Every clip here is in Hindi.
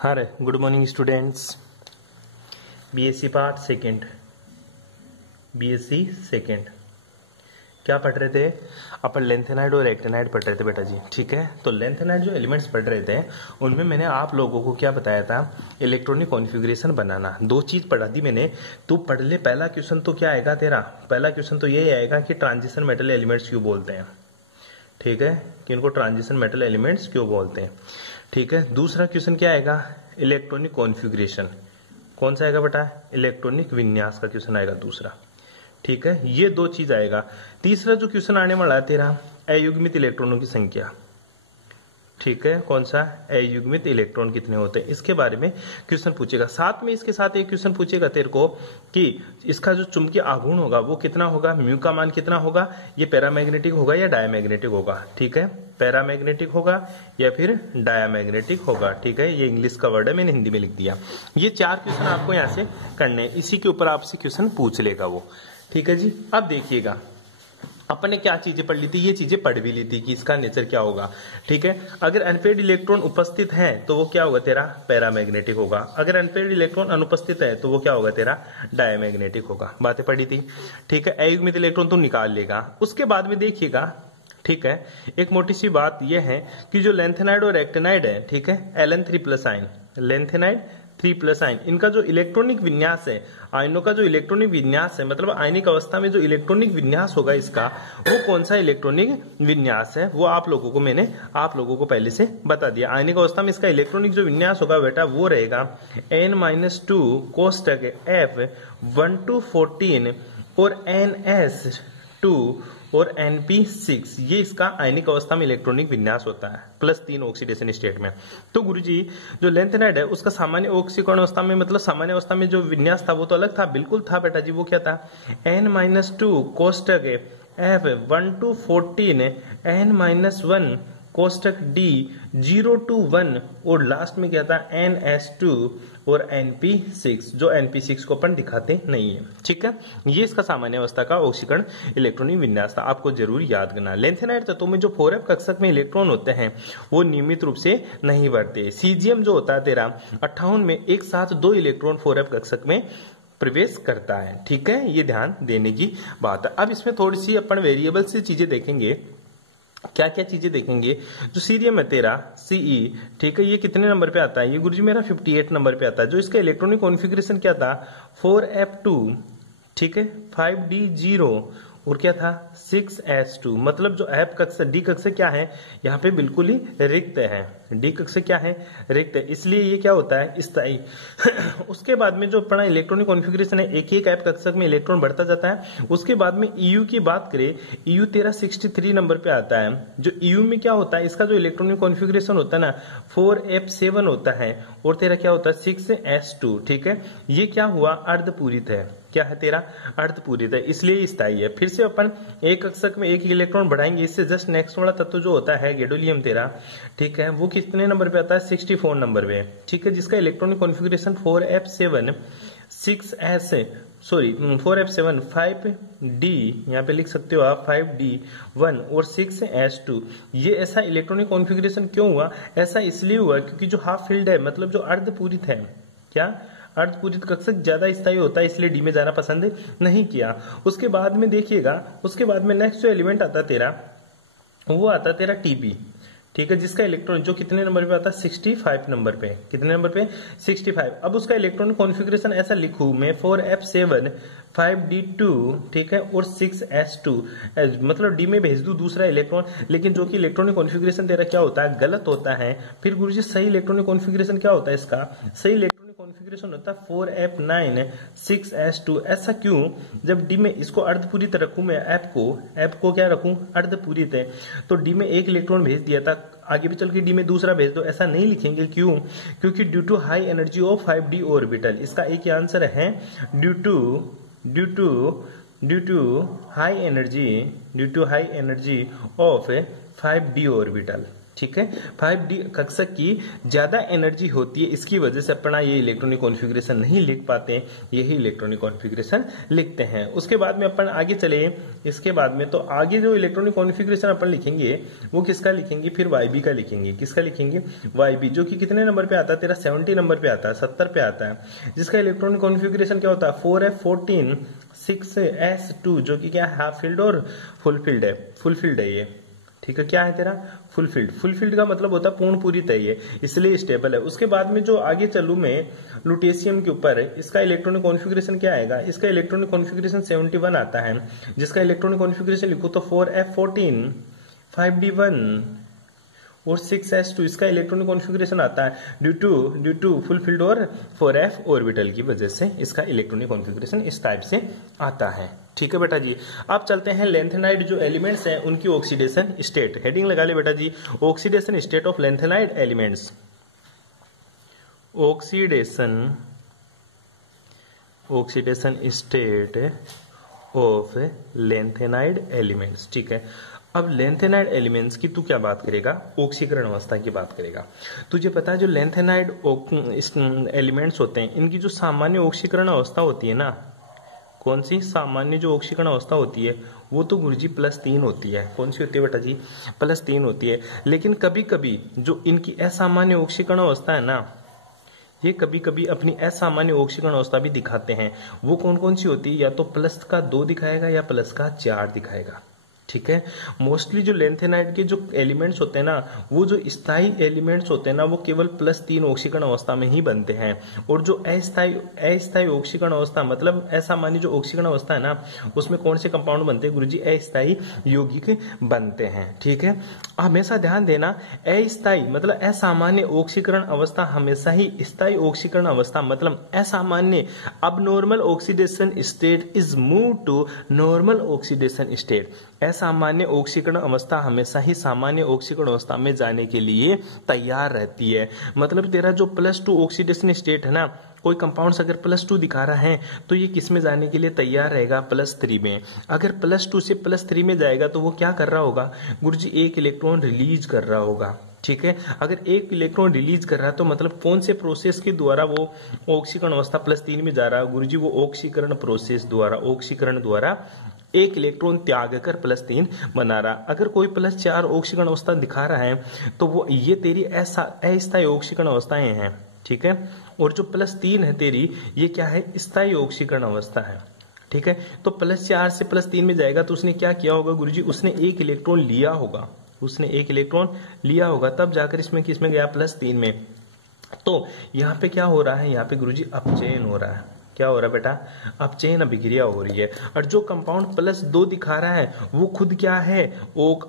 हाँ रे, good morning students. BSc part second, BSc second क्या पढ़ रहे थे अपन? लेंथेनाइड और एक्टेनाइड पढ़ रहे थे बेटा जी। ठीक है, तो लेंथेनाइड जो एलिमेंट्स पढ़ रहे थे उनमें मैंने आप लोगों को क्या बताया था? इलेक्ट्रॉनिक कॉन्फ़िगरेशन बनाना। दो चीज पढ़ा दी मैंने, तू पढ़ ले। पहला क्वेश्चन तो क्या आएगा तेरा? पहला क्वेश्चन तो यही आएगा कि ट्रांजिशन मेटल एलिमेंट्स क्यों बोलते हैं। ठीक है, कि इनको ट्रांजिशन मेटल एलिमेंट्स क्यों बोलते हैं। ठीक है, दूसरा क्वेश्चन क्या आएगा? Electronic configuration. कौन सा आएगा बेटा? इलेक्ट्रॉनिक विन्यास का क्वेश्चन आएगा दूसरा। ठीक है, ये दो चीज आएगा। तीसरा जो क्वेश्चन आने वाला है तेरा, अयुग्मित इलेक्ट्रॉनों की संख्या। ठीक है, कौन सा? अयुग्मित इलेक्ट्रॉन कितने होते हैं, इसके बारे में क्वेश्चन पूछेगा। साथ में इसके साथ एक क्वेश्चन पूछेगा तेरे को कि इसका जो चुंबकीय आघूर्ण होगा वो कितना होगा, म्यू का मान कितना होगा, ये पैरामैग्नेटिक होगा या डायमैग्नेटिक होगा। ठीक है, पैरामैग्नेटिक होगा या फिर डायमैग्नेटिक होगा। ठीक है, ये इंग्लिश का वर्ड है, मैंने हिंदी में लिख दिया। ये चार क्वेश्चन आपको यहां से करने, इसी के ऊपर आपसे क्वेश्चन पूछ लेगा वो। ठीक है जी, अब देखिएगा अपन ने क्या चीजें पढ़ ली थी, ये चीजें पढ़ भी ली थी कि इसका नेचर क्या होगा। ठीक है, अगर अनपेयर्ड इलेक्ट्रॉन उपस्थित है तो वो क्या होगा तेरा? पैरामैग्नेटिक होगा। अगर अनपेयर्ड इलेक्ट्रॉन अनुपस्थित है तो वो क्या होगा तेरा? डायमैग्नेटिक होगा। बातें पढ़ी थी। ठीक है, अयुग्मित इलेक्ट्रॉन तो निकाल लेगा। उसके बाद में देखिएगा, ठीक है, एक मोटी सी बात यह है कि जो लेंथेनाइड और एक्टेनाइड है, ठीक है, Ln3+ आयन, लेंथेनाइड 3+ आयन, इनका जो इलेक्ट्रॉनिक विन्यास है, आयनों का जो इलेक्ट्रॉनिक विन्यास है, मतलब आयनिक अवस्था में जो इलेक्ट्रॉनिक विन्यास होगा इसका, वो कौन सा इलेक्ट्रॉनिक विन्यास है, वो आप लोगों को मैंने पहले से बता दिया। आयनिक अवस्था में इसका इलेक्ट्रॉनिक जो विन्यास होगा बेटा वो रहेगा n-2 कोष्टक F1 to 14 और ns2 और np6, ये इसका आयनिक अवस्था में इलेक्ट्रॉनिक विन्यास होता है, +3 ऑक्सीडेशन स्टेट में। तो गुरुजी जो लेंथेनाइड है उसका सामान्य ऑक्सीकरण अवस्था में, मतलब सामान्य अवस्था में जो विन्यास था वो तो अलग था, बिल्कुल था बेटा जी। वो क्या था? n-2 कोष्टक F1 to 14 n-1 कोष्टक D 0 to 1 और लास्ट में क्या था? ns2 और np6, जो np6 को अपन दिखाते नहीं है। ठीक है, ये इसका सामान्य अवस्था का ऑक्सीकरण इलेक्ट्रॉनिक विन्यास था, आपको जरूर याद करना। लेंथेनाइड तत्वों में जो 4f कक्षक में इलेक्ट्रॉन होते हैं वो नियमित रूप से नहीं बढ़ते। सीजियम जो होता है तेरा 58 में एक साथ 2 इलेक्ट्रॉन 4f कक्षक में प्रवेश करता है। ठीक है, ये ध्यान देने की बात है। अब इसमें थोड़ी सी अपन वेरिएबल से चीजें देखेंगे। क्या क्या चीजें देखेंगे? जो सीरियम है तेरा Ce, ठीक है, ये कितने नंबर पे आता है? ये गुरुजी मेरा 58 नंबर पे आता है। जो इसका इलेक्ट्रॉनिक कॉन्फ़िगरेशन क्या था? 4f2, ठीक है, 5d0 और क्या था? 6s2। मतलब जो f कक्षक, d कक्षक क्या है यहाँ पे? बिल्कुल ही रिक्त है। d कक्षक क्या है? रिक्त है, इसलिए ये क्या होता है? स्थायी। उसके बाद में जो अपना इलेक्ट्रॉनिक कॉन्फ़िगरेशन है, एक एक f कक्षक में इलेक्ट्रॉन बढ़ता जाता है। उसके बाद में EU की बात करें, EU तेरा 63 नंबर पे आता है। जो EU में क्या होता है? इसका जो इलेक्ट्रॉनिक कॉन्फ़िगरेशन होता है ना 4f7 होता है और तेरा क्या होता है? 6s2। ठीक है, ये क्या हुआ? अर्धपूरित है। क्या है तेरा? अर्धपूरित है, इसलिए स्थायी है। फिर से अपन एक कक्षक में एक इलेक्ट्रॉन बढ़ाएंगे, इससे जस्ट नेक्स्ट वाला तत्व जो होता है गैडोलियम तेरा, ठीक है, वो कितने नंबर पे आता है? 64 नंबर पे। ठीक है, जिसका electronic configuration 4f7 4f7 5d, यहाँ पे लिख सकते हो आप 5d1 और 6s2। ये ऐसा इलेक्ट्रॉनिक कॉन्फ़िगरेशन क्यों हुआ? ऐसा इसलिए हुआ क्योंकि जो हाफ फील्ड है, मतलब जो अर्धपूरित है, क्या अर्धपूरित कक्षक ज्यादा स्थायी होता है, इसलिए डी में जाना पसंद नहीं किया। उसके बाद में देखिएगा, उसके बाद में नेक्स्ट जो एलिमेंट आता तेरा, वो आता तेरा टीपी। ठीक है, जिसका इलेक्ट्रॉन जो कितने नंबर पे आता है? 65 नंबर पे। कितने नंबर पे? 65। अब उसका इलेक्ट्रॉनिक कॉन्फ़िगरेशन ऐसा लिखूं मैं 4f7 5d2, ठीक है, और 6s2, मतलब डी में भेज दूं दूसरा इलेक्ट्रॉन, लेकिन जो कि इलेक्ट्रॉनिक कॉन्फ़िगरेशन तेरा क्या होता है? गलत होता है। फिर गुरुजी सही इलेक्ट्रॉनिक कॉन्फ़िगरेशन क्या होता है इसका? सही इलेक्ट्रॉनिक कॉन्फ़िगरेशन होता है 4f9 6s2। ऐसा क्यों? जब डी में इसको अर्धपूरित रखूं मैं, एफ को क्या रखूं? अर्धपूरित है, तो डी में एक इलेक्ट्रॉन भेज दिया था, आगे भी चल के डी में दूसरा भेज दो, ऐसा नहीं लिखेंगे। क्यों? क्योंकि due to high energy of 5d orbital. इसका एक ही आंसर है due to high energy of 5d orbital. ठीक है। 5d कक्षक की ज्यादा एनर्जी होती है, इसकी वजह से अपना ये इलेक्ट्रॉनिक कॉन्फ़िगरेशन नहीं लिख पाते हैं, यही इलेक्ट्रॉनिक कॉन्फ़िगरेशन लिखते हैं। उसके बाद में अपन आगे चले, इसके बाद में तो आगे जो इलेक्ट्रॉनिक कॉन्फ़िगरेशन अपन लिखेंगे वो किसका लिखेंगे, फिर YB का लिखेंगे। किसका लिखेंगे, YB, जो कि कितने नंबर पे आता है तेरा, 70 नंबर पे आता है, 70 पे आता है, जिसका इलेक्ट्रॉनिक कॉन्फ़िगरेशन क्या होता है, 4f14 6s2, जो कि क्या है, हाफ फील्ड और फुलफिल्ड है, फुलफिल्ड है ये, ठीक है। क्या है तेरा, फुलफिल्ड। फुलफिल्ड का मतलब होता है पूर्ण पूरी तय है, इसलिए स्टेबल है। उसके बाद में जो आगे चलूं मैं लुटेशियम के ऊपर, इसका इलेक्ट्रॉनिक कॉन्फ़िगरेशन क्या आएगा, इसका इलेक्ट्रॉनिक कॉन्फ़िगरेशन 71 आता है, जिसका इलेक्ट्रॉनिक कॉन्फ़िगरेशन लिखो तो 4f14 5d1 और 6s2, इसका इलेक्ट्रॉनिक कॉन्फ़िगरेशन आता है ड्यू टू फुलफिल्ड और 4f ऑर्बिटल की वजह से इसका इलेक्ट्रॉनिक कॉन्फ़िगरेशन इस टाइप से आता है, ठीक है बेटा जी। अब चलते हैं लेंथेनाइड जो एलिमेंट्स हैं उनकी ऑक्सीडेशन स्टेट। हेडिंग लगा ले बेटा जी, oxidation state of lanthanide elements. Oxidation state of lanthanide elements, ठीक है। अब लेंथेनाइड एलिमेंट्स की तू क्या बात करेगा, ऑक्सीकरण अवस्था की बात करेगा। तुझे पता है जो लेंथेनाइड एलिमेंट्स होते हैं इनकी जो सामान्य ऑक्सीकरण अवस्था होती है ना, कौन सी सामान्य जो ऑक्सीकरण अवस्था होती है वो तो गुरुजी +3 होती है। कौन सी होती है बेटा जी, +3 होती है। लेकिन कभी कभी जो इनकी असामान्य ऑक्सीकरण अवस्था है ना, ये कभी कभी अपनी असामान्य ऑक्सीकरण अवस्था भी दिखाते हैं। वो कौन कौन सी होती है, या तो +2 दिखाएगा या +4 दिखाएगा, ठीक है। मोस्टली जो लेंथेनाइड के जो एलिमेंट्स होते हैं ना, वो जो स्थायी एलिमेंट्स होते हैं ना, वो केवल +3 ऑक्सीकरण अवस्था में ही बनते हैं। और जो अस्थायी ऑक्सीकरण अवस्था, मतलब असामान्य जो ऑक्सीकरण अवस्था है ना, उसमें कौन से कंपाउंड बनते हैं गुरुजी, अस्थायी यौगिक बनते हैं, ठीक है। हमेशा ध्यान देना, अस्थायी मतलब असामान्य ऑक्सीकरण अवस्था हमेशा ही स्थायी ऑक्सीकरण अवस्था मतलब असामान्य abnormal oxidation state is move to normal oxidation state. असामान्य ऑक्सीकरण अवस्था हमेशा ही सामान्य ऑक्सीकरण अवस्था में जाने के लिए तैयार रहती है। मतलब तेरा जो +2 ऑक्सीडेशन स्टेट है ना, कोई कंपाउंड्स अगर +2 दिखा रहा है तो ये किस में जाने के लिए तैयार रहेगा, +3 में। अगर +2 से +3 में जाएगा तो वो क्या कर रहा होगा गुरुजी, 1 इलेक्ट्रॉन रिलीज कर रहा होगा, ठीक है। अगर 1 इलेक्ट्रॉन रिलीज कर रहा है तो मतलब कौन से प्रोसेस के द्वारा वो ऑक्सीकरण अवस्था +3 में जा रहा है गुरुजी, वो ऑक्सीकरण प्रोसेस द्वारा, ऑक्सीकरण द्वारा 1 इलेक्ट्रॉन त्याग कर +3 बना रहा। अगर कोई +4 ऑक्सीकरण अवस्था दिखा रहा है तो वो ये तेरी अस्थायी ऑक्सीकरण अवस्थाएं हैं, ठीक है। और जो +3 है तेरी, ये क्या है, स्थायी ऑक्सीकरण अवस्था है, ठीक है। तो +4 से +3 में जाएगा तो उसने क्या किया होगा गुरुजी, उसने 1 इलेक्ट्रॉन लिया होगा, उसने 1 इलेक्ट्रॉन लिया होगा, तब जाकर इसमें किसमें गया, +3 में। तो यहाँ पे क्या हो रहा है, यहाँ पे गुरुजी अपचयन हो रहा है। क्या हो रहा है बेटा, अपचयन अभिक्रिया हो रही है। और जो कंपाउंड +2 दिखा रहा है वो खुद क्या है,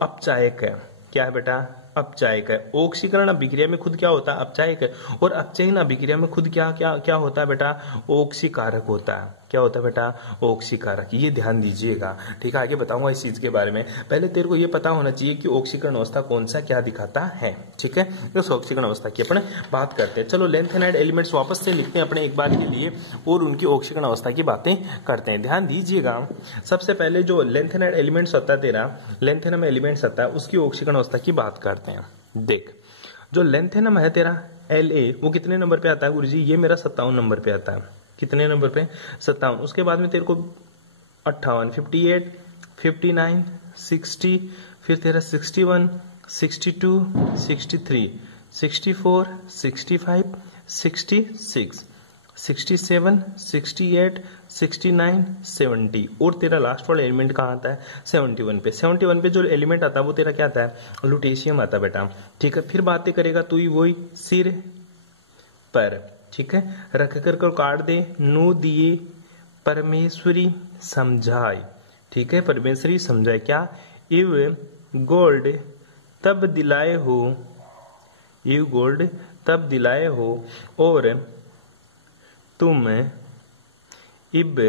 अपचायक है। क्या है बेटा, अपचायक है। ऑक्सीकरण अभिक्रिया में खुद क्या होता है, अपचायक है। और अपचयन अभिक्रिया में खुद क्या क्या क्या होता है बेटा, ऑक्सीकारक होता है। क्या होता है बेटा, ऑक्सीकारक। ये ध्यान दीजिएगा, ठीक है। आगे बताऊंगा इस चीज के बारे में, पहले तेरे को ये पता होना चाहिए कि ऑक्सीकरण अवस्था कौन सा क्या दिखाता है, ठीक है। तो ऑक्सीकरण अवस्था की अपन बात करते हैं। चलो लेंथेनाइड एलिमेंट्स वापस से लिखते हैं अपने एक बार के लिए और उनकी ऑक्सीकरण अवस्था की बातें करते हैं। ध्यान दीजिएगा, सबसे पहले जो लेंथेनाइड एलिमेंट्स होता है तेरा, लेंथेनम एलिमेंट्स होता है, उसकी ऑक्सीकरण अवस्था की बात करते हैं। देख, जो लेंथेनम है तेरा La, वो कितने नंबर पे आता है गुरुजी, ये मेरा 57 नंबर पे आता है। कितने नंबर पे, 57। उसके बाद में तेरे को 58, 58, 59, 60, फिर तेरा 61, 62, 63, 64, 65, 66, 67, 68, 69, 70 और तेरा लास्ट वाला एलिमेंट कहाँ आता है, 71 पे। 71 पे जो एलिमेंट आता है वो तेरा क्या आता है, लुटेशियम आता है बेटा, ठीक है। फिर बातें करेगा तू ही वही सिर पर, ठीक है। रख कर काट दे, नो दिए परमेश्वरी समझाए, ठीक है। परमेश्वरी समझाए क्या, इव गोल्ड तब दिलाए हो, इव गोल्ड तब दिलाए हो और तुम इब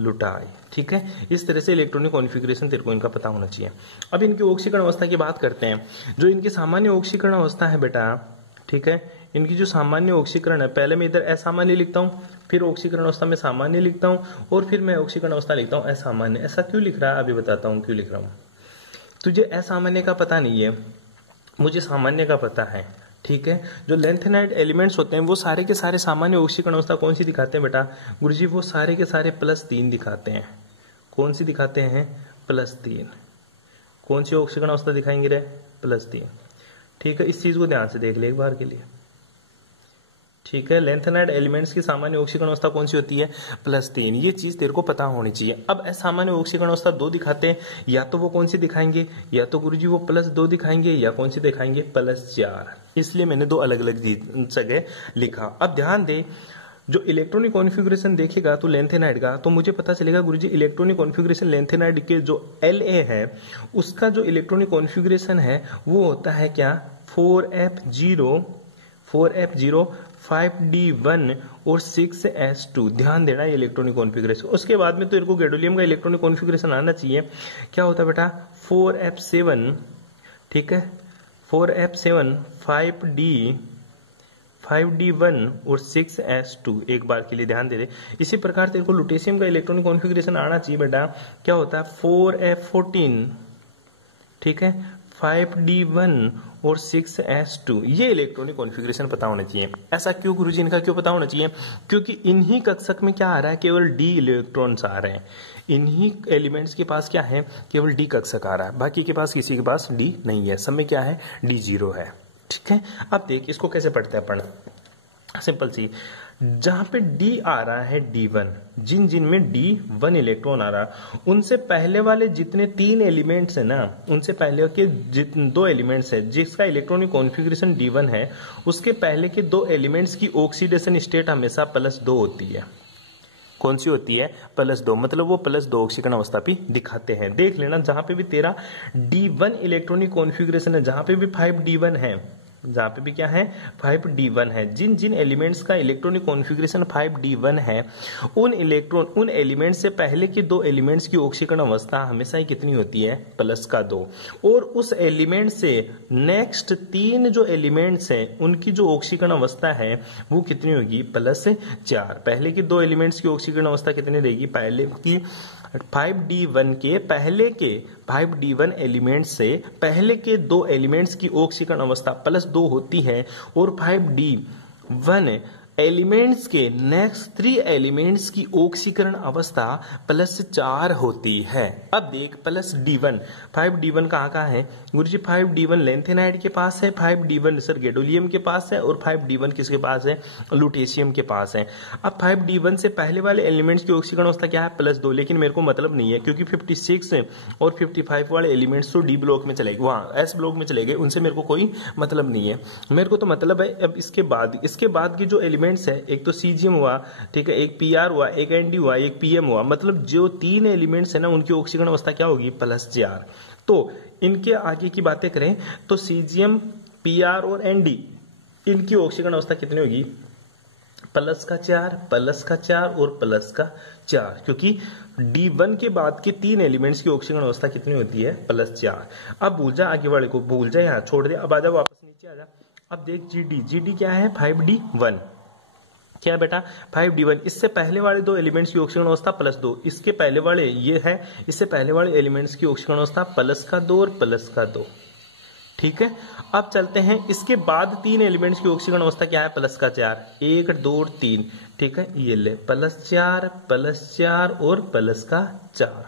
लुटाए, ठीक है। इस तरह से इलेक्ट्रॉनिक कॉन्फ़िगरेशन तेरे को इनका पता होना चाहिए। अब इनकी ऑक्सीकरण अवस्था की बात करते हैं। जो इनकी सामान्य ऑक्सीकरण अवस्था है बेटा, ठीक है, इनकी जो सामान्य ऑक्सीकरण है, पहले मैं इधर असामान्य लिखता हूँ, फिर ऑक्सीकरण अवस्था में सामान्य लिखता हूँ और फिर मैं ऑक्सीकरण अवस्था लिखता हूँ असामान्य। ऐसा क्यों लिख रहा है अभी बताता हूँ क्यों लिख रहा हूँ। तुझे असामान्य का पता नहीं है, मुझे सामान्य का पता है, ठीक है। जो लेंथेनाइड एलिमेंट्स होते हैं वो सारे के सारे सामान्य ऑक्सीकरण अवस्था कौन सी दिखाते हैं बेटा? गुरुजी वो सारे के सारे +3 दिखाते हैं। कौन सी दिखाते हैं? +3। कौन सी ऑक्सीकरण अवस्था दिखाएंगे रे? +3। ठीक है, इस चीज को ध्यान से देख ले एक बार के लिए, ठीक है। लेंथेनाइड एलिमेंट्स की सामान्य ऑक्सीकरण अवस्था कौन सी होती है? +3। ये चीज तेरे को पता होनी चाहिए। अब सामान्य ऑक्सीकरण अवस्था 2 दिखाते हैं, या तो वो कौन सी दिखाएंगे? या तो गुरुजी वो +2 दिखाएंगे, या कौन सी दिखाएंगे? +4। इसलिए मैंने 2 अलग अलग जगह लिखा। अब ध्यान दे, जो इलेक्ट्रॉनिक कॉन्फ़िगरेशन देखेगा तो लेंथेनाइड का, तो मुझे पता चलेगा गुरुजी इलेक्ट्रॉनिक कॉन्फ़िगरेशन लेंथेनाइड के जो La है उसका जो इलेक्ट्रॉनिक कॉन्फ़िगरेशन है वो होता है क्या? 4f0 5d1 और 6s2। ध्यान देना ये इलेक्ट्रॉनिक कॉन्फ़िगरेशन। उसके बाद में तो इनको गैडोलियम का इलेक्ट्रॉनिक कॉन्फ़िगरेशन आना चाहिए। क्या होता है बेटा? 4f7, ठीक है, 4f7 5d1 और 6s2। एक बार के लिए ध्यान दे दे। इसी प्रकार तेरे को लुटेशियम का इलेक्ट्रॉनिक कॉन्फ़िगरेशन आना चाहिए बेटा। क्या होता है? 4f14, ठीक है, 5d1 और 6s2। ये इलेक्ट्रॉनिक कॉन्फ़िगरेशन पता होना चाहिए। ऐसा क्यों गुरुजी? इनका क्यों पता होना चाहिए? क्योंकि इन्हीं कक्षक में क्या आ रहा है? केवल d इलेक्ट्रॉन्स आ रहे हैं। इन्हीं एलिमेंट्स के पास क्या है? केवल d कक्षक आ रहा है, बाकी के पास किसी के पास d नहीं है। सब में क्या है? d0 है, ठीक है। अब देख इसको कैसे पढ़ते हैं अपन। सिंपल सी, जहां पे D आ रहा है D1, जिन में D1 इलेक्ट्रॉन आ रहा है, उनसे पहले वाले जितने 3 एलिमेंट्स है ना, उनसे पहले के 2 एलिमेंट्स है जिसका इलेक्ट्रॉनिक कॉन्फ़िगरेशन D1 है, उसके पहले के 2 एलिमेंट्स की ऑक्सीडेशन स्टेट हमेशा +2 होती है। कौन सी होती है? +2। मतलब वो +2 ऑक्सीकरण अवस्था भी दिखाते हैं। देख लेना, जहां पे भी तेरा D1 इलेक्ट्रॉनिक कॉन्फ़िगरेशन है, जहां पे भी 5d1 है, जहां पे भी क्या है? 5d1 है। जिन एलिमेंट्स का इलेक्ट्रॉनिक कॉन्फ़िगरेशन 5d1 है, उन एलिमेंट्स से पहले के 2 एलिमेंट्स की ऑक्सीकरण अवस्था हमेशा ही कितनी होती है? +2। और उस एलिमेंट से नेक्स्ट 3 जो एलिमेंट्स हैं उनकी जो ऑक्सीकरण अवस्था है वो कितनी होगी? +4। पहले के 2 एलिमेंट्स की ऑक्सीकरण अवस्था कितनी रहेगी? पहले की 5d1 एलिमेंट से पहले के 2 एलिमेंट्स की ऑक्सीकरण अवस्था +2 होती है, और 5d1 एलिमेंट्स के नेक्स्ट 3 एलिमेंट्स की ऑक्सीकरण अवस्था +4 होती है। अब देख, +d1, 5d1 कहाँ है गुरुजी? 5d1 लेंथेनाइड के पास है, 5d1 सर गैडोलियम के पास है, और 5d1 किसके पास है? लुटेशियम के पास है। अब 5d1 से पहले वाले एलिमेंट्स की ऑक्सीकरण अवस्था क्या है? +2। लेकिन मेरे को मतलब नहीं है, क्योंकि 56 और 55 वाले एलिमेंट्स तो डी ब्लॉक में चले गए, वहां एस ब्लॉक में चले गए, उनसे मेरे को कोई मतलब नहीं है। मेरे को तो मतलब है अब इसके बाद की जो एलिमेंट्स है, एक तो सीजीएम हुआ, ठीक है, एक पीआर हुआ, एक एनडी हुआ, एक पीएम हुआ, मतलब जो 3 एलिमेंट्स है ना उनकी ऑक्सीकरण अवस्था क्या होगी? +4। तो इनके आगे की बातें करें तो सीजीएम, पीआर और एनडी, इनकी ऑक्सीकरण अवस्था कितनी होगी? +4, +4 और +4, क्योंकि D1 के बाद के 3 एलिमेंट्स की ऑक्सीकरण अवस्था कितनी होती है? +4। अब भूल जा, आगे वाले को भूल जा, यहाँ छोड़ दे। अब आजा वापस नीचे आजा। अब देख GD क्या है? 5d1। क्या है बेटा? 5d1। इससे पहले वाले 2 एलिमेंट्स की ऑक्सीकरण अवस्था +2, इसके पहले वाले ये है, इससे पहले वाले एलिमेंट्स की ऑक्सीकरण अवस्था +2 और +2, ठीक है। अब चलते हैं, इसके बाद 3 एलिमेंट्स की ऑक्सीकरण अवस्था क्या है? +4, 1 2 और 3, ठीक है। ये ले +4 और +4,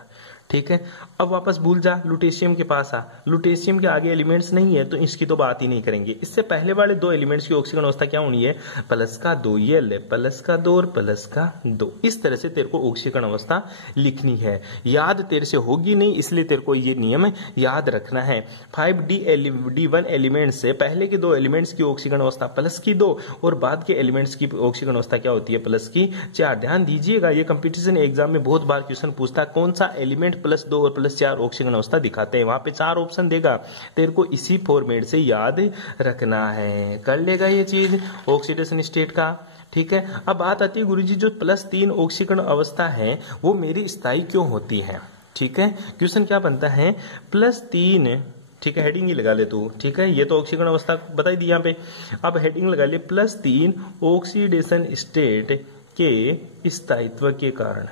ठीक है। अब वापस भूल जा, लुटेशियम के पास आ। लुटेशियम के आगे एलिमेंट्स नहीं है तो इसकी तो बात ही नहीं करेंगे। इससे पहले वाले 2 एलिमेंट्स की ऑक्सीकरण अवस्था क्या होनी है? +2। ये ले +2 और +2। इस तरह से तेरे को ऑक्सीकरण अवस्था लिखनी है। याद तेरे से होगी नहीं, इसलिए तेरे को ये नियम याद रखना है। 5d1 एलिमेंट से पहले के 2 एलिमेंट्स की ऑक्सीकरण अवस्था +2 और बाद के एलिमेंट्स की ऑक्सीकरण अवस्था क्या होती है? +4। ध्यान दीजिएगा, ये कंपटीशन एग्जाम में बहुत बार क्वेश्चन पूछता है, कौन सा एलिमेंट +2 और +4 ऑक्सीकरण अवस्था दिखाते हैं। वहां पे 4 ऑप्शन देगा, तेरे को इसी फॉर्मेट से याद रखना है। कर लेगा ये चीज ऑक्सीडेशन स्टेट का, ठीक है। अब बात आती है गुरुजी, जो +3 ऑक्सीकरण अवस्था है वो मेरी स्थायी क्यों होती है? ठीक है, क्वेश्चन क्या बनता है? +3, ठीक है, हेडिंग ही लगा ले तू, ठीक है। ये तो ऑक्सीकरण अवस्था बताई दी यहाँ पे। अब हेडिंग लगा ले, +3 ऑक्सीडेशन स्टेट के स्थायित्व के कारण।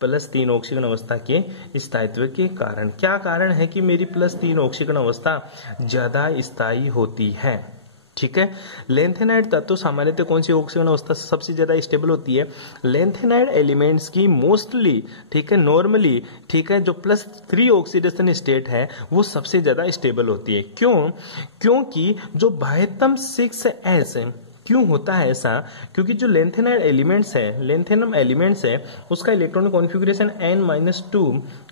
+3 ऑक्सीजन अवस्था के स्थायित्व के कारण। क्या कारण है कि मेरी +3 ऑक्सीजन अवस्था ज्यादा स्थायी होती है? ठीक है, लेंथेनाइड तत्व सामान्यतः कौन सी ऑक्सीजन अवस्था सबसे ज्यादा स्टेबल होती है? लेंथेनाइड एलिमेंट्स की मोस्टली, ठीक है, नॉर्मली, ठीक है, जो +3 ऑक्सीडेशन स्टेट है वो सबसे ज्यादा स्टेबल होती है। क्यों? क्योंकि जो बाह्यतम 6s क्यों होता है ऐसा? क्योंकि जो लेंथेनाइड एलिमेंट्स है, लेंथेनम एलिमेंट्स है, उसका electronic configuration n-2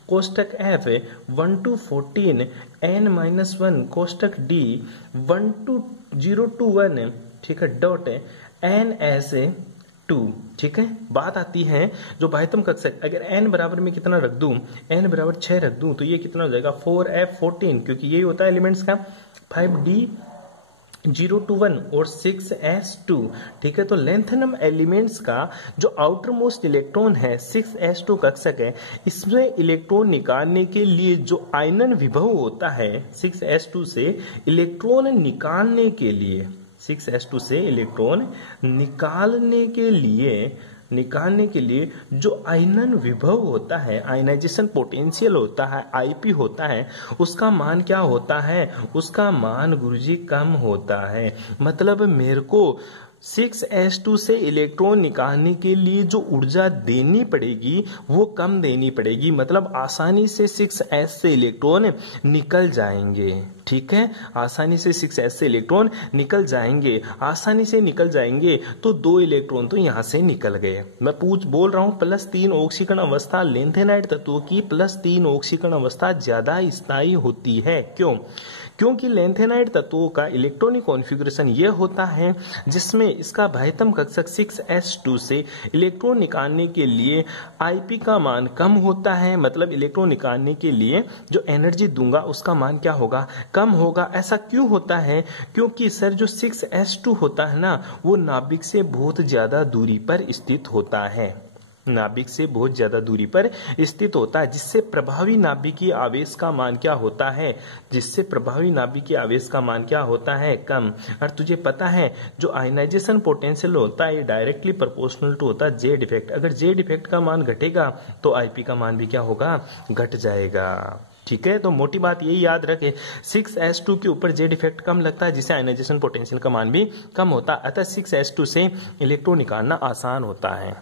कोष्टक F 1 to 14 n-1 कोष्टक D 1 to 0 to 1, ठीक है, डॉट ns2, ठीक है। बात आती है जो बाह्यतम कक्षक, अगर n बराबर में कितना रख दूं, n बराबर 6 रख दूं तो ये कितना हो जाएगा 4f14, क्योंकि यही होता है एलिमेंट्स का 5d 0 to 1 और 6s2, ठीक है। तो लेंथेनम एलिमेंट्स का जो आउटर मोस्ट इलेक्ट्रॉन है 6s2 कक्षक है, इसमें इलेक्ट्रॉन निकालने के लिए जो आयनन विभव होता है 6s2 से इलेक्ट्रॉन निकालने के लिए, 6s2 से इलेक्ट्रॉन निकालने के लिए जो आयनन विभव होता है, आयनाइजेशन पोटेंशियल होता है, आईपी होता है, उसका मान क्या होता है? उसका मान गुरुजी कम होता है। मतलब मेरे को 6s2 से इलेक्ट्रॉन निकालने के लिए जो ऊर्जा देनी पड़ेगी वो कम देनी पड़ेगी, मतलब आसानी से 6s से इलेक्ट्रॉन निकल जाएंगे, ठीक है, आसानी से 6s से इलेक्ट्रॉन निकल जाएंगे, आसानी से निकल जाएंगे। तो 2 इलेक्ट्रॉन तो यहां से निकल गए। मैं बोल रहा हूं +3 ऑक्सीकरण अवस्था लेंथेनाइड तत्वों की +3 ऑक्सीकरण अवस्था ज्यादा स्थायी होती है। क्यों? क्योंकि लेंथेनाइड तत्वों का इलेक्ट्रॉनिक कॉन्फ़िगरेशन यह होता है जिसमें इसका बाह्यतम कक्षक 6s2 से इलेक्ट्रॉन निकालने के लिए आईपी का मान कम होता है, मतलब इलेक्ट्रॉन निकालने के लिए जो एनर्जी दूंगा उसका मान क्या होगा? कम होगा। ऐसा क्यों होता है? क्योंकि सर जो 6s2 होता है ना वो नाभिक से बहुत ज्यादा दूरी पर स्थित होता है, नाभिक से बहुत ज्यादा दूरी पर स्थित होता है, जिससे प्रभावी नाभिकीय आवेश का मान क्या होता है? जिससे प्रभावी नाभिकीय आवेश का मान क्या होता है? कम। और तुझे पता है जो आयनाइजेशन पोटेंशियल होता है डायरेक्टली प्रोपोर्शनल टू होता है जेड इफेक्ट। अगर जेड इफेक्ट का मान घटेगा तो आईपी का मान भी क्या होगा? घट जाएगा, ठीक है। तो मोटी बात यही याद रखे, 6s2 के ऊपर जेड इफेक्ट कम लगता है जिससे आयनाइजेशन पोटेंशियल का मान भी कम होता है, अतः 6s2 से इलेक्ट्रॉन निकालना आसान होता है।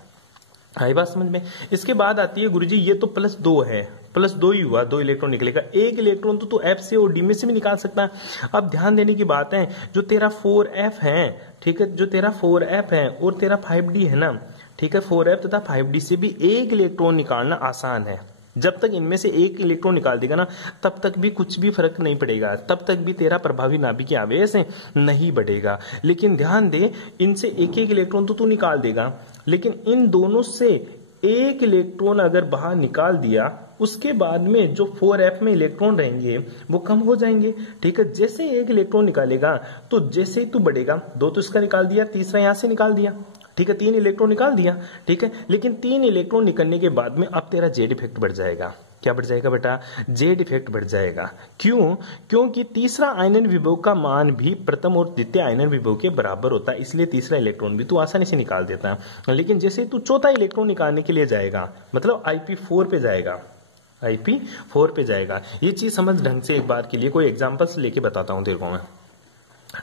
आई बात समझ में? इसके बाद आती है गुरुजी ये तो +2 है, +2 ही हुआ, 2 इलेक्ट्रॉन निकलेगा, 1 इलेक्ट्रॉन तो F से और D में से भी निकाल सकता है। अब ध्यान देने की बात है, जो तेरा 4F है, ठीक है, जो तेरा 4F है और तेरा 5D है ना, ठीक है, 4F तथा 5D से भी 1 इलेक्ट्रॉन निकालना आसान है। जब तक इनमें से 1 इलेक्ट्रॉन निकाल देगा ना तब तक भी कुछ भी फर्क नहीं पड़ेगा, तब तक भी तेरा प्रभावी नाभिकीय आवेश नहीं बढ़ेगा। लेकिन ध्यान दे, इनसे 1-1 इलेक्ट्रॉन तो तू निकाल देगा, लेकिन इन दोनों से 1 इलेक्ट्रॉन अगर बाहर निकाल दिया उसके बाद में जो 4f में इलेक्ट्रॉन रहेंगे वो कम हो जाएंगे, ठीक है। जैसे 1 इलेक्ट्रॉन निकालेगा तो जैसे ही तू बढ़ेगा, 2 तो इसका निकाल दिया, तीसरा यहां से निकाल दिया, ठीक है, 3 इलेक्ट्रॉन निकाल दिया, ठीक है। लेकिन 3 इलेक्ट्रॉन निकलने के बाद में अब तेरा जेड इफेक्ट बढ़ जाएगा। क्या बढ़ जाएगा बेटा? जेड इफेक्ट बढ़ जाएगा। क्यों? क्योंकि तीसरा आयनन विभव का मान भी प्रथम और द्वितीय आयनन विभव के बराबर होता है, इसलिए तीसरा इलेक्ट्रॉन भी तू आसानी से निकाल देता है। लेकिन जैसे तू चौथा इलेक्ट्रॉन निकालने के लिए जाएगा, मतलब IP4 पे जाएगा, IP4 पे जाएगा। ये चीज समझ ढंग से एक बार के लिए, कोई एग्जाम्पल्स लेके बताता हूँ तेरे को मैं,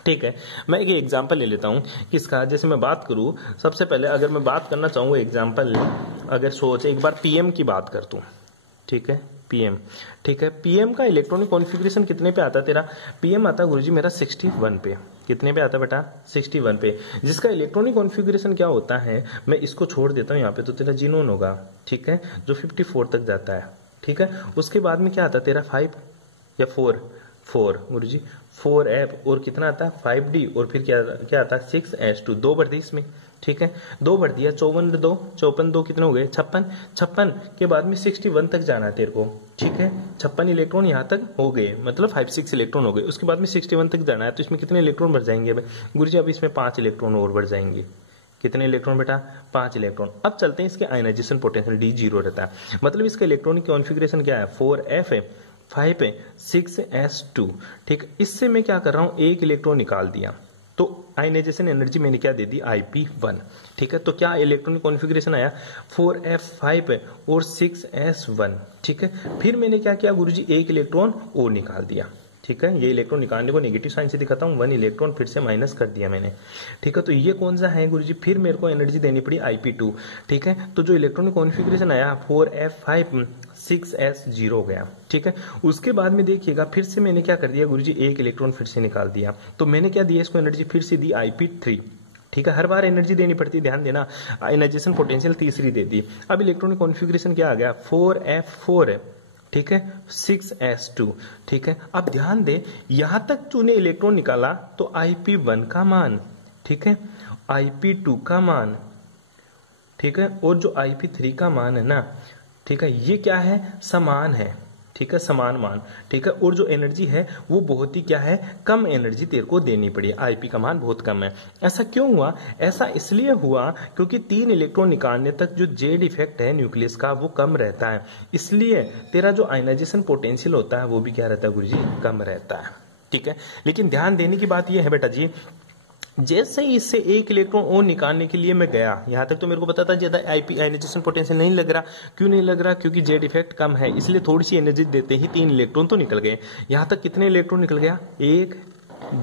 ठीक है। मैं एक एग्जाम्पल ले लेता हूँ किसका, जैसे मैं बात करूँ, सबसे पहले अगर मैं बात करना चाहूँ एग्जाम्पल, अगर सोच एक बार पीएम की बात कर तू, ठीक है, पीएम, ठीक है। पीएम का इलेक्ट्रॉनिक कॉन्फ़िगरेशन कितने पे आता है तेरा? पीएम आता है गुरुजी मेरा 61 पे। कितने पे आता है बेटा? 61 पे। जिसका इलेक्ट्रॉनिक कॉन्फ़िगरेशन क्या होता है, मैं इसको छोड़ देता हूँ यहाँ पे, तो तेरा जीनोन होगा, ठीक है, जो 54 तक जाता है, ठीक है। उसके बाद में क्या आता है तेरा 5 या 4 गुरुजी 4f और कितना आता है 5d और फिर क्या आता है 6s2, 2 बढ़ दी इसमें, ठीक है, 2 बढ़ दिया, 54 2 कितने हो गए 56 के बाद में 61 तक जाना है तेरे को, ठीक है। 56 इलेक्ट्रॉन यहाँ तक हो गए, मतलब 5-6 इलेक्ट्रॉन हो गए। उसके बाद में 61 तक जाना है, तो इसमें कितने इलेक्ट्रॉन बढ़ जाएंगे गुरुजी? अब इसमें 5 इलेक्ट्रॉन और बढ़ जाएंगे। कितने इलेक्ट्रॉन बेटा? 5 इलेक्ट्रॉन। अब चलते हैं इसके आयनाइजेशन पोटेंशियल D0 रहता है, मतलब इसका इलेक्ट्रॉनिक कॉन्फ़िगरेशन क्या है? 4f है, 5 है, 6s2, ठीक। इससे मैं क्या कर रहा हूं, 1 इलेक्ट्रॉन निकाल दिया, तो आयनाइजेशन एनर्जी मैंने क्या दे दी, IP1। ठीक है, तो क्या इलेक्ट्रॉनिक कॉन्फ़िगरेशन आया 4f5 और 6s1। ठीक है, फिर मैंने क्या किया गुरुजी, एक इलेक्ट्रॉन और निकाल दिया। ठीक है, ये इलेक्ट्रॉन निकालने को नेगेटिव साइन से दिखाता हूँ, 1 इलेक्ट्रॉन फिर से माइनस कर दिया मैंने। ठीक है, तो ये कौन सा है गुरुजी, फिर मेरे को एनर्जी देनी पड़ी IP2। ठीक है, तो जो इलेक्ट्रॉनिक कॉन्फ़िगरेशन आया 4f5 6s0 हो गया। ठीक है, उसके बाद में देखिएगा फिर से मैंने क्या कर दिया गुरुजी, एक इलेक्ट्रॉन फिर से निकाल दिया। तो मैंने क्या दिया इसको एनर्जी, फिर से दी IP3। ठीक है, हर बार एनर्जी देनी पड़ती है, ध्यान देना। आयनाइजेशन पोटेंशियल तीसरी दे दी। अब इलेक्ट्रॉनिक कॉन्फ़िगरेशन क्या आ गया, 4f4, ठीक है, 6s2। ठीक है, अब ध्यान दे, यहां तक तूने इलेक्ट्रॉन निकाला तो IP1 का मान, ठीक है, IP2 का मान, ठीक है, और जो IP3 का मान है ना, ठीक है, ये क्या है, समान है। ठीक है, समान मान। ठीक है, और जो एनर्जी है वो बहुत ही क्या है, कम एनर्जी तेरे को देनी पड़ी, आईपी का मान बहुत कम है। ऐसा क्यों हुआ, ऐसा इसलिए हुआ क्योंकि 3 इलेक्ट्रॉन निकालने तक जो जेड इफेक्ट है न्यूक्लियस का वो कम रहता है, इसलिए तेरा जो आयनाइजेशन पोटेंशियल होता है वो भी क्या रहता है गुरुजी, कम रहता है। ठीक है, लेकिन ध्यान देने की बात यह है बेटा जी, जैसे ही इससे एक इलेक्ट्रॉन और निकालने के लिए मैं गया, यहां तक तो मेरे को पता था ज्यादा आईपी आयनाइजेशन पोटेंशियल नहीं लग रहा। क्यों नहीं लग रहा, क्योंकि जेड इफेक्ट कम है, इसलिए थोड़ी सी एनर्जी देते ही 3 इलेक्ट्रॉन तो निकल गए। यहां तक कितने इलेक्ट्रॉन निकल गया, 1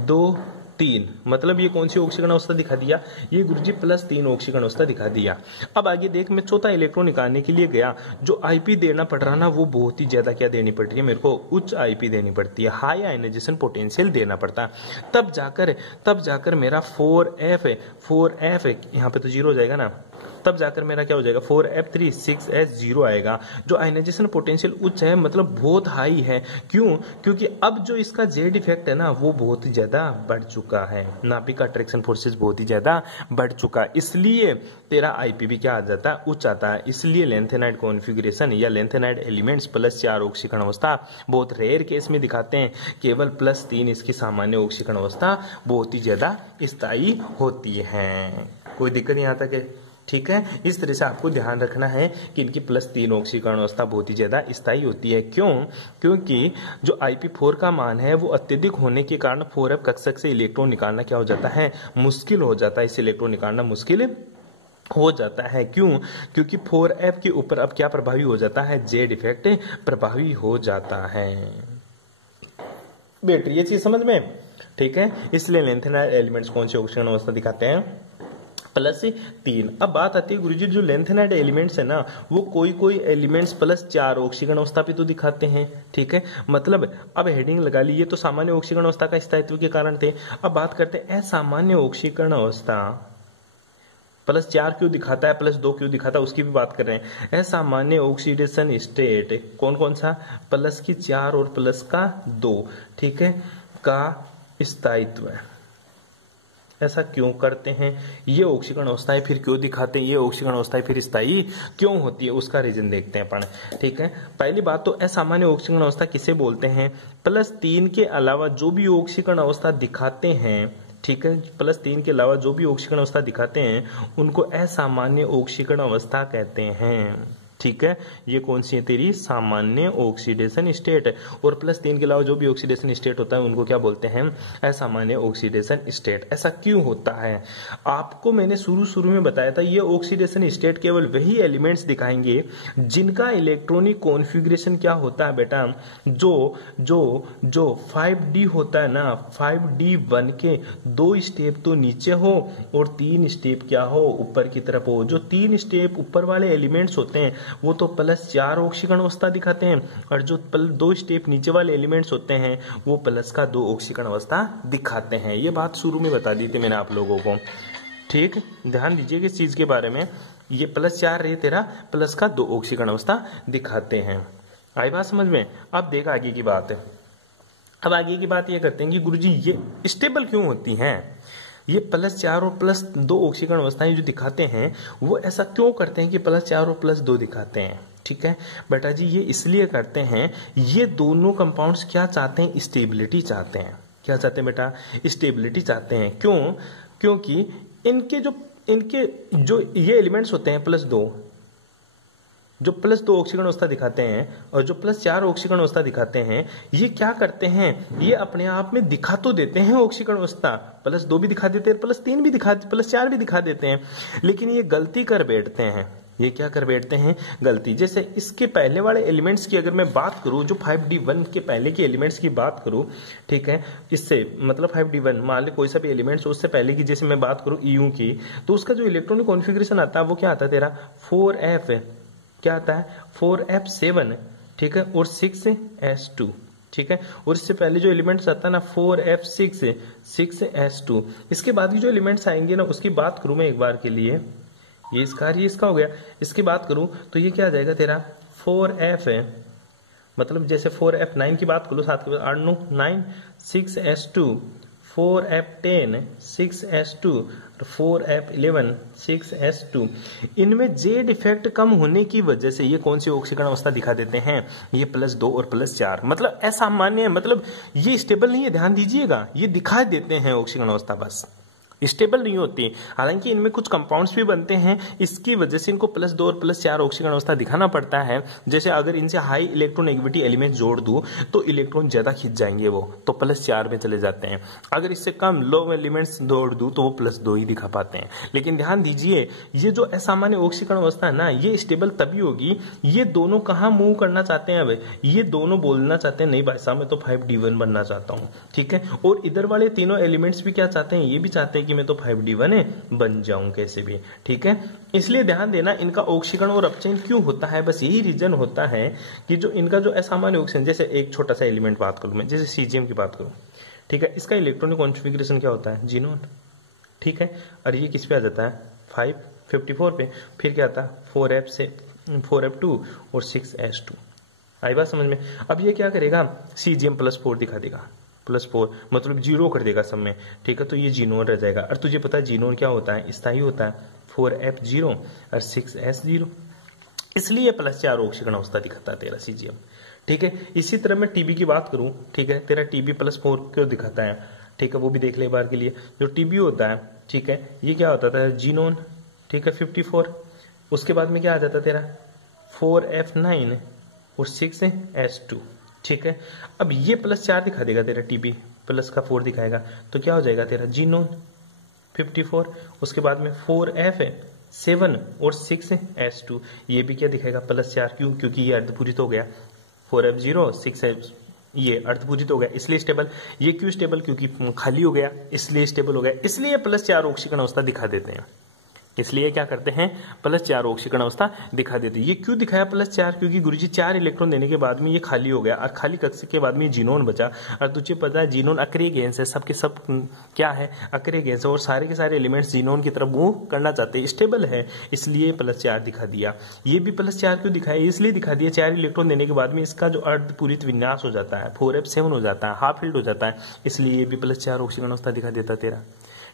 2 3, मतलब ये कौन सी ऑक्सीकरण अवस्था दिखा दिया, ये गुरुजी +3 ऑक्सीकरण अवस्था दिखा दिया। अब आगे देख, मैं चौथा इलेक्ट्रॉन निकालने के लिए गया, जो आईपी देना पड़ रहा ना वो बहुत ही ज्यादा क्या देनी पड़ रही है, मेरे को उच्च आईपी देनी पड़ती है, हाई आयनाइजेशन पोटेंशियल देना पड़ता है। तब जाकर मेरा 4f यहाँ पे तो 0 हो जाएगा ना, तब जाकर मेरा क्या हो जाएगा 4f3 6s0 आएगा। जो आयनाइजेशन पोटेंशियल उच्च है, मतलब बहुत हाई है। क्यों, क्योंकि अब जो इसका जेड इफेक्ट है ना वो बहुत ही ज्यादा बढ़ चुका है, नाभिक अट्रैक्शन फोर्सेस बहुत ही ज्यादा बढ़ चुका है, इसलिए तेरा आईपी भी क्या आ जाता है, उच्च आता है। इसलिए लेंथेनाइड कॉन्फ़िगरेशन या लेंथेनाइड एलिमेंट्स +4 ऑक्सीकरण अवस्था बहुत रेयर केस में दिखाते हैं, केवल +3 इसकी सामान्य ऑक्सीकरण अवस्था बहुत ही ज्यादा स्थायी होती है। कोई दिक्कत नहीं आता के, ठीक है, इस तरह से आपको ध्यान रखना है कि इनकी +3 ऑक्सीकरण अवस्था बहुत ही ज्यादा स्थायी होती है। क्यों, क्योंकि जो IP4 का मान है वो अत्यधिक होने के कारण 4f कक्षक से इलेक्ट्रॉन निकालना क्या हो जाता है, मुश्किल हो जाता है, इस इलेक्ट्रॉन निकालना मुश्किल हो जाता है। क्यों, क्योंकि 4f के ऊपर अब क्या प्रभावी हो जाता है, जेड इफेक्ट प्रभावी हो जाता है। बेट ये चीज समझ में, ठीक है, इसलिए लेंथेनाइड एलिमेंट्स कौन सी ऑक्सीकरण अवस्था दिखाते हैं, +3। अब बात आती है गुरुजी, जो लेंथेनाइड एलिमेंट्स है ना वो कोई एलिमेंट्स +4 ऑक्सीकरण अवस्था पे तो दिखाते हैं। ठीक है, मतलब अब हेडिंग लगा ली, ये तो सामान्य ऑक्सीकरण अवस्था का स्थायित्व के कारण थे। अब बात करते हैं असामान्य ऑक्सीकरण अवस्था +4 क्यों दिखाता है, +2 क्यों दिखाता है, उसकी भी बात कर रहे हैं। असामान्य ऑक्सीडेशन स्टेट कौन कौन सा, +4 और +2, ठीक है, का स्थायित्व है। ऐसा क्यों करते हैं, ये ऑक्सीकरण अवस्थाएं फिर क्यों दिखाते हैं, ये ऑक्सीकरण अवस्थाएं फिर स्थायी क्यों होती है, उसका रीजन देखते हैं अपन। ठीक है, पहली बात तो असामान्य ऑक्सीकरण अवस्था किसे बोलते हैं, +3 के अलावा जो भी ऑक्सीकरण अवस्था दिखाते हैं, ठीक है, +3 के अलावा जो भी ऑक्सीकरण अवस्था दिखाते हैं उनको असामान्य ऑक्सीकरण अवस्था कहते हैं। ठीक है, ये कौन सी है तेरी, सामान्य ऑक्सीडेशन स्टेट। और +3 के अलावा जो भी ऑक्सीडेशन स्टेट होता है उनको क्या बोलते हैं, असामान्य ऑक्सीडेशन स्टेट। ऐसा क्यों होता है, आपको मैंने शुरू में बताया था, ये ऑक्सीडेशन स्टेट केवल वही एलिमेंट्स दिखाएंगे जिनका इलेक्ट्रॉनिक कॉन्फ़िगरेशन क्या होता है बेटा, जो 5D होता है ना, 5D1 के 2 स्टेप तो नीचे हो और 3 स्टेप क्या हो, ऊपर की तरफ हो। जो 3 स्टेप ऊपर वाले एलिमेंट्स होते हैं वो तो +4 ऑक्सीकरण अवस्था दिखाते हैं, और जो 2 स्टेप नीचे वाले एलिमेंट्स होते हैं वो +2 ऑक्सीकरण अवस्था दिखाते हैं। ये बात शुरू में बता दी थी मैंने आप लोगों को। ठीक, ध्यान दीजिए इस चीज के बारे में, ये +4 रहे तेरा, +2 ऑक्सीकरण अवस्था दिखाते हैं। आई बात समझ में। अब देख आगे की बात है, अब आगे की बात ये करते हैं कि गुरुजी ये स्टेबल क्यों होती हैं, ये +4 और +2 ऑक्सीकरण अवस्थाएं जो दिखाते हैं वो ऐसा क्यों करते हैं कि +4 और +2 दिखाते हैं। ठीक है बेटा जी, ये इसलिए करते हैं, ये दोनों कंपाउंड्स क्या चाहते हैं, स्टेबिलिटी चाहते हैं। क्या चाहते हैं बेटा, स्टेबिलिटी चाहते हैं। क्यों, क्योंकि इनके जो ये एलिमेंट्स होते हैं +2, जो +2 ऑक्सीकरण अवस्था दिखाते हैं और जो +4 ऑक्सीकरण अवस्था दिखाते हैं, ये क्या करते हैं, ये अपने आप में दिखा तो देते हैं ऑक्सीकरण अवस्था, +2 भी दिखा देते हैं, +3 भी दिखा, +4 भी दिखा देते हैं, लेकिन ये गलती कर बैठते हैं। ये क्या कर बैठते हैं, गलती। जैसे इसके पहले वाले एलिमेंट्स की अगर मैं बात करूं, जो 5D1 के पहले के एलिमेंट्स की बात करूं, ठीक है, इससे मतलब 5D1 मान ले कोई सा भी एलिमेंट्स, उससे पहले की जैसे मैं बात करूं EU की, तो उसका जो इलेक्ट्रॉनिक कॉन्फ़िगरेशन आता है वो क्या आता है तेरा 4f, क्या आता है 4f7, ठीक है, और 6s2, ठीक है, और इससे पहले जो एलिमेंट्स आता है ना 4f6, 6s2। इसके बाद की जो एलिमेंट्स आएंगे ना उसकी बात करूं मैं एक बार के लिए, ये इसका हो गया। इसकी बात करूं तो ये क्या आ जाएगा तेरा 4f है, मतलब जैसे 4f9 की बात करूं, साथ के बाद 9, 6s2, 4f10, 6s2, 4f11, 6s2। इनमें जेड इफेक्ट कम होने की वजह से ये कौन सी ऑक्सीकरण अवस्था दिखा देते हैं, ये +2 और +4। मतलब असामान्य है, मतलब ये स्टेबल नहीं है, ध्यान दीजिएगा, ये दिखा देते हैं ऑक्सीकरण अवस्था, बस स्टेबल नहीं होती। हालांकि इनमें कुछ कंपाउंड्स भी बनते हैं, इसकी वजह से इनको +2 और +4 ऑक्सीकरण अवस्था दिखाना पड़ता है। जैसे अगर इनसे हाई इलेक्ट्रोनेगेटिविटी एलिमेंट जोड़ दूं तो इलेक्ट्रॉन ज्यादा खींच जाएंगे, वो तो +4 में चले जाते हैं। अगर इससे कम लो एलिमेंट्स जोड़ दूं तो वो +2 ही दिखा पाते हैं। लेकिन ध्यान दीजिए, ये जो असामान्य ऑक्सीकरण अवस्था है ना, ये स्टेबल तभी होगी, ये दोनों कहाँ मूव करना चाहते हैं, अब ये दोनों बोलना चाहते हैं नहीं भाई साहब मैं तो 5D1 बनना चाहता हूँ, ठीक है, और इधर वाले तीनों एलिमेंट्स भी क्या चाहते हैं, ये भी चाहते हैं कि मैं तो 5D1 बन जाऊं कैसे भी, ठीक है। इसलिए ध्यान देना इनका ऑक्सीकरण और अपचयन क्यों होता है, बस यही रीजन होता है कि जो इनका जो असामान्य ऑक्सीजन, जैसे एक छोटा सा एलिमेंट बात करूं मैं, जैसे सीजियम की बात करूं, ठीक है, इसका इलेक्ट्रॉनिक कॉन्फ़िगरेशन क्या होता है, जीनोन, ठीक है, और ये किस पे आ जाता है 554 पे, फिर क्या आता है 4f2 और 6s2। आई बात समझ में। अब ये क्या करेगा, सीजियम +4 दिखा देगा, +4 मतलब 0 कर देगा सब में, ठीक है, तो ये जीनोन रह जाएगा। और तुझे पता है जीनोन क्या होता है, स्थायी होता है, 4f0 और 6s0, इसलिए +4 ऑक्सीकरण अवस्था दिखाता है तेरा सीजियम, ठीक है। इसी तरह मैं टीबी की बात करूं, ठीक है, तेरा टीबी +4 क्यों दिखाता है, ठीक है, वो भी देख ले एक बार के लिए। जो टीबी होता है, ठीक है, ये क्या होता था जीनोन, ठीक है, 54। उसके बाद में क्या आ जाता तेरा 4f9 और 6s2, ठीक है। अब ये +4 दिखा देगा तेरा टीबी, प्लस का 4 दिखाएगा, तो क्या हो जाएगा तेरा जीनोन 54। उसके बाद में 4f7 और 6s2, ये भी क्या दिखाएगा +4, क्यों, क्योंकि ये अर्धपूरित हो गया, 4f0 6f, ये अर्धपूरित हो गया इसलिए स्टेबल। ये क्यों स्टेबल, क्योंकि खाली हो गया इसलिए स्टेबल हो गया, इसलिए +4 ऑक्सीकरण अवस्था दिखा देते हैं, इसलिए क्या करते हैं +4 ऑक्सीकरण अवस्था दिखा देते हैं। ये क्यों दिखाया +4, क्योंकि गुरुजी 4 इलेक्ट्रॉन देने के बाद में ये खाली हो गया, और खाली कक्ष के बाद में जीनोन बचा, और तुझे पता है जीनोन अक्रिय गैस है, सबके सब क्या है अक्रिय गैस है, और सारे के सारे एलिमेंट्स जीनोन की तरफ मूव करना चाहते हैं, स्टेबल है, इसलिए +4 दिखा दिया। ये भी +4 क्यों दिखाया, इसलिए दिखा दिया 4 इलेक्ट्रॉन देने के बाद में इसका जो अर्धपूरित विन्यास हो जाता है 4f7 हो जाता है, हाफ फिल्ड हो जाता है, इसलिए ये भी +4 ऑक्सीकरण अवस्था दिखा देता तेरा,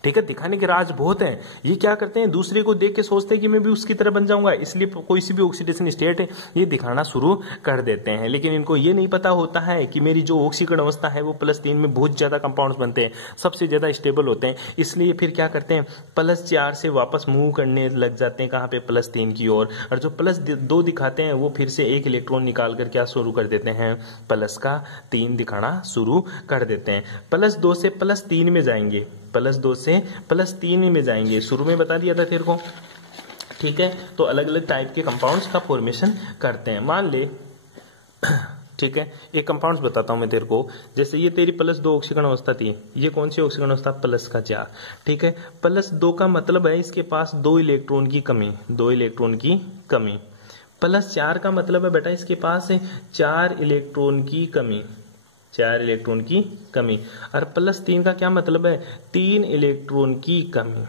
ठीक है। दिखाने के राज बहुत हैं। ये क्या करते हैं, दूसरे को देख के सोचते हैं कि मैं भी उसकी तरह बन जाऊंगा, इसलिए कोई सी भी ऑक्सीडेशन स्टेट है ये दिखाना शुरू कर देते हैं। लेकिन इनको ये नहीं पता होता है कि मेरी जो ऑक्सीकरण अवस्था है वो +3 में बहुत ज्यादा कंपाउंड्स बनते हैं, सबसे ज्यादा स्टेबल होते हैं, इसलिए फिर क्या करते हैं +4 से वापस मूव करने लग जाते हैं कहाँ पे +3 की ओर, और जो +2 दिखाते हैं वो फिर से एक इलेक्ट्रॉन निकाल कर क्या शुरू कर देते हैं +3 दिखाना शुरू कर देते हैं। +2 से +3 में जाएंगे, +2 से +3 में जाएंगे, शुरू में बता दिया था तेरे को, ठीक है। तो अलग अलग टाइप के कंपाउंड्स का फॉर्मेशन करते हैं। मान ले, ठीक है, एक कंपाउंड्स बताता हूं मैं तेरे को, जैसे ये तेरी +2 ऑक्सीकरण अवस्था थी, ये कौन सी ऑक्सीकरण अवस्था +4, ठीक है। +2 का मतलब है इसके पास 2 इलेक्ट्रॉन की कमी, 2 इलेक्ट्रॉन की कमी। +4 का मतलब है बेटा इसके पास 4 इलेक्ट्रॉन की कमी, 4 इलेक्ट्रॉन की कमी। और +3 का क्या मतलब है 3 इलेक्ट्रॉन की कमी।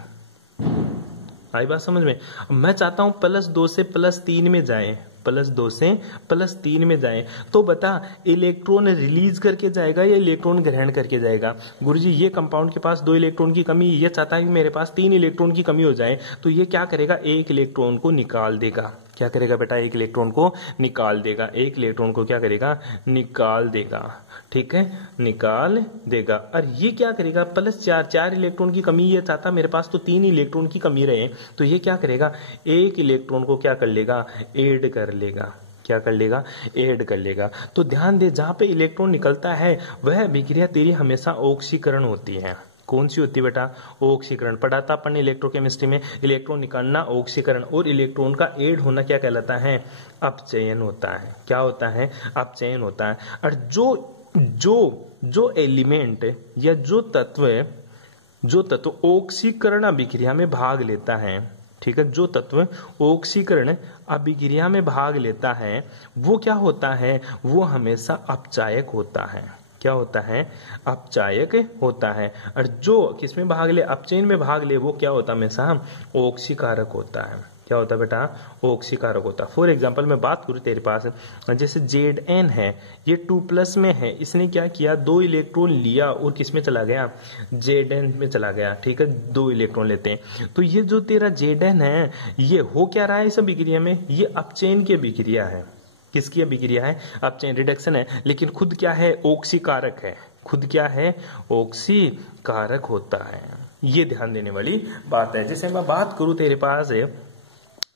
आई बात समझ में। मैं चाहता हूं +2 से +3 में जाए, +2 से +3 में जाए, तो बता इलेक्ट्रॉन रिलीज करके जाएगा या इलेक्ट्रॉन ग्रहण करके जाएगा। गुरुजी ये कंपाउंड के पास 2 इलेक्ट्रॉन की कमी, ये चाहता है कि मेरे पास 3 इलेक्ट्रॉन की कमी हो जाए, तो ये क्या करेगा 1 इलेक्ट्रॉन को निकाल देगा, क्या करेगा बेटा, एक इलेक्ट्रॉन को निकाल देगा, एक इलेक्ट्रॉन को क्या करेगा, निकाल देगा, ठीक है, निकाल देगा। और ये क्या करेगा, +4, 4 इलेक्ट्रॉन की कमी ये चाहता, मेरे पास तो 3 इलेक्ट्रॉन की कमी रहे, तो ये क्या करेगा, एक इलेक्ट्रॉन को क्या कर लेगा, ऐड कर लेगा, क्या कर लेगा, ऐड कर लेगा। तो ध्यान दे, जहां पे इलेक्ट्रॉन निकलता है वह अभिक्रिया तेरी हमेशा ऑक्सीकरण होती है। कौन सी होती है बेटा, ऑक्सीकरण। पढ़ा था अपन इलेक्ट्रोकेमिस्ट्री में, इलेक्ट्रॉन निकालना ऑक्सीकरण, और इलेक्ट्रॉन का ऐड होना क्या कहलाता है, अपचयन होता है। क्या होता है, अपचयन होता है। और जो एलिमेंट या जो तत्व ऑक्सीकरण अभिक्रिया में भाग लेता है, ठीक है, जो तत्व ऑक्सीकरण अभिक्रिया में भाग लेता है वो क्या होता है, वो हमेशा अपचायक होता है। क्या होता है, अपचायक होता है। और जो किसमें भाग ले, अपचयन में भाग ले, वो क्या होता है, हमेशा ऑक्सीकारक होता है। क्या होता है बेटा, ऑक्सीकारक होता है। फॉर एग्जाम्पल मैं बात करूं तेरे पास, जैसे Zn है, ये 2+ में है, इसने क्या किया, 2 इलेक्ट्रॉन लिया और किस में चला गया, Zn में चला गया, ठीक है, 2 इलेक्ट्रॉन लेते हैं। तो ये जो तेरा Zn है, ये हो क्या रहा है इस अभिक्रिया में, ये अपचयन की अभिक्रिया है। किसकी अभिक्रिया है, अपचयन, रिडक्शन है, लेकिन खुद क्या है, ऑक्सीकारक है, खुद क्या है, ऑक्सीकारक होता है। ये ध्यान देने वाली बात है। जैसे मैं बात करूं तेरे पास है,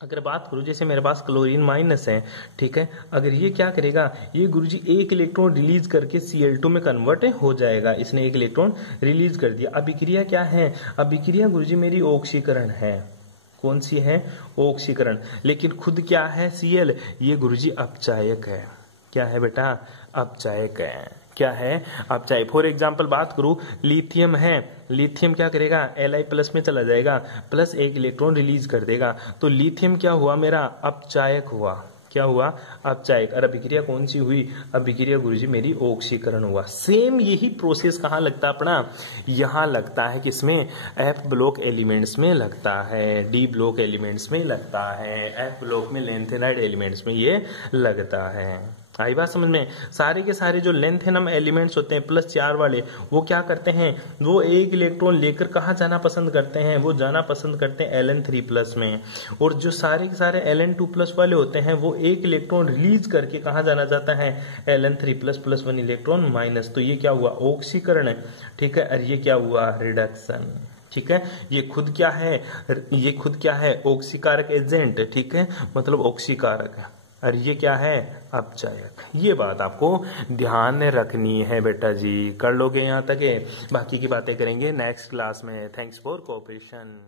अगर बात करूं जैसे मेरे पास क्लोरीन माइनस है, ठीक है, अगर ये क्या करेगा, ये गुरुजी एक इलेक्ट्रॉन रिलीज करके Cl2 में कन्वर्ट हो जाएगा, इसने एक इलेक्ट्रॉन रिलीज कर दिया। अभिक्रिया क्या है, अभिक्रिया गुरुजी मेरी ऑक्सीकरण है। कौन सी है, ऑक्सीकरण। लेकिन खुद क्या है, Cl, ये गुरुजी अपचायक है। क्या है बेटा, अपचायक है। क्या है, अपचायक। फॉर एग्जाम्पल बात करूं, लिथियम है, लिथियम क्या करेगा, Li+ में चला जाएगा, प्लस एक इलेक्ट्रॉन रिलीज कर देगा, तो लिथियम क्या हुआ मेरा, अपचायक हुआ। क्या हुआ, अपचायक। और अभिक्रिया कौन सी हुई, अभिक्रिया गुरुजी मेरी ऑक्सीकरण हुआ। सेम यही प्रोसेस कहाँ लगता है अपना, यहाँ लगता है, किसमें, F ब्लॉक एलिमेंट्स में लगता है, D ब्लॉक एलिमेंट्स में लगता है, F ब्लॉक में लेंथेनाइड एलिमेंट्स में ये लगता है। आई बात समझ में। सारे के सारे जो लेंथेनम एलिमेंट्स होते हैं +4 वाले, वो क्या करते हैं, वो एक इलेक्ट्रॉन लेकर कहाँ जाना पसंद करते हैं, वो जाना पसंद करते हैं Ln3+ में। और जो सारे के सारे Ln2+ वाले होते हैं, वो एक इलेक्ट्रॉन रिलीज करके कहाँ जाना चाहता है, Ln3+ + 1 इलेक्ट्रॉन माइनस। तो ये क्या हुआ, ऑक्सीकरण है, ठीक है, और ये क्या हुआ, रिडक्शन। ठीक है, ये खुद क्या है, ऑक्सीकारक एजेंट, ठीक है, मतलब ऑक्सीकारक है। और ये क्या है, अपचायक। ये बात आपको ध्यान रखनी है बेटा जी। कर लोगे यहाँ तक है, बाकी की बातें करेंगे नेक्स्ट क्लास में। Thanks for cooperation.